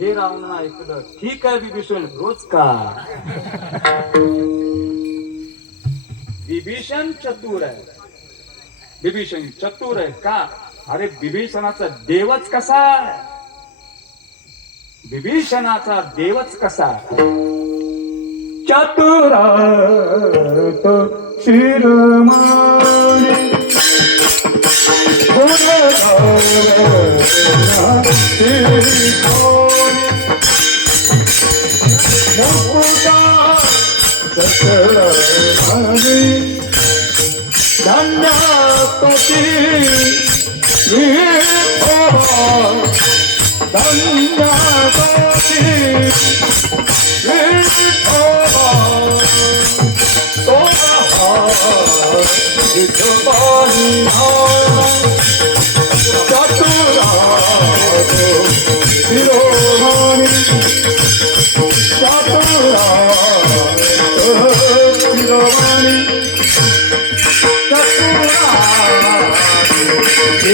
हे रावण ऐकलं. ठीक आहे विभीषण रोज का विभीषण चतुर आहे. विभीषण चतुर आहे का? अरे विभीषणाचा देवच कसा विभीषणाचा देवच कसा দণ্ডপতি দণ্ডপতি তোরা বিধবানি হয়।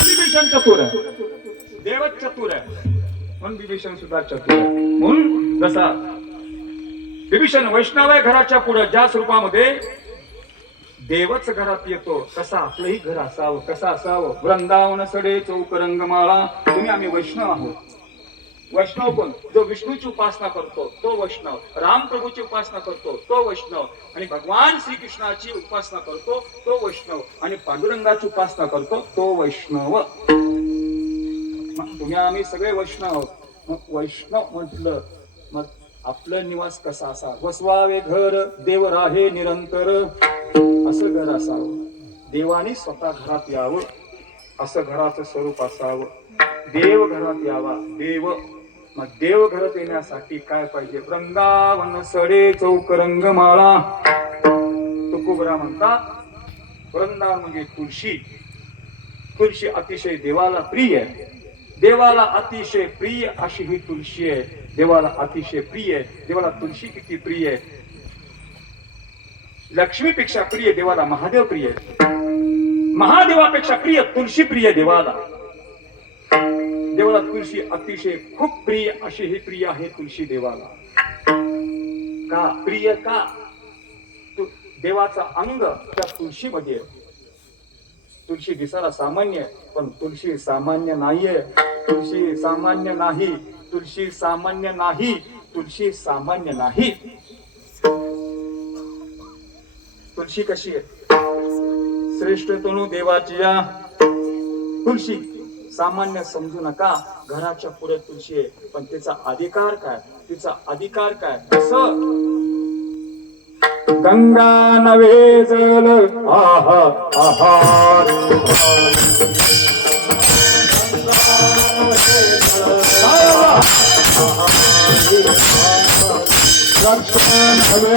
विभीषण चतुर आहे. देवच चतुर आहे. म्हणून विभीषण सुद्धा चतुर म्हणून जसा विभीषण वैष्णव घराच्या पुढे ज्या स्वरूपामध्ये देवच घरात येतो. कसा आपलंही घर असावं कसं असावं? वृंदावन सडे चौक रंगमाळा. तुम्ही आम्ही वैष्णव आहोत. वैष्णव कोण? जो विष्णूची उपासना करतो तो वैष्णव. रामप्रभूची उपासना करतो तो वैष्णव. आणि भगवान श्रीकृष्णाची उपासना करतो तो वैष्णव. आणि पांडुरंगाची उपासना करतो तो वैष्णव. मग तुम्ही आम्ही सगळे वैष्णव आहोत. मग वैष्णव म्हटलं मग आपलं निवास कसा असा वसवावे घर देव राहे निरंतर. असं घर असावं. देवाने स्वतः घरात यावं. असं घराचं स्वरूप असावं. देव घरात यावा. देव मग देव घरात येण्यासाठी काय पाहिजे? वृंदावन सडे चौक रंगमाळा. तुकोबरा म्हणतात वृंदावन म्हणजे तुळशी. तुळशी अतिशय देवाला प्रिय आहे. देवाला अतिशय प्रिय अशी ही तुळशी आहे. देवाला अतिशय प्रिय आहे. देवाला तुळशी किती प्रिय आहे. लक्ष्मीपेक्षा प्रिय देवाला महादेव प्रिय महादेवापेक्षा प्रिय तुळशी प्रिय देवाला. देवाला तुळशी अतिशय खूप प्रिय अशी ही प्रिय आहे तुळशी देवाला. का? प्रिय का? देवाचा अंग त्या तुळशीमध्ये तुळशी दिसायला सामान्य पण तुळशी सामान्य नाहीये तुळशी सामान्य नाही तुळशी सामान्य नाही तुळशी सामान्य नाही. तुळशी कशी आहे? श्रेष्ठ तणू देवाची या तुळशी सामान्य समजू नका घराच्या पुढे तुळशी आहे. पण तिचा अधिकार काय? तिचा अधिकार काय? कस गंगा नवे जल आहा आहा लक्ष्मण हवे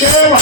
देवा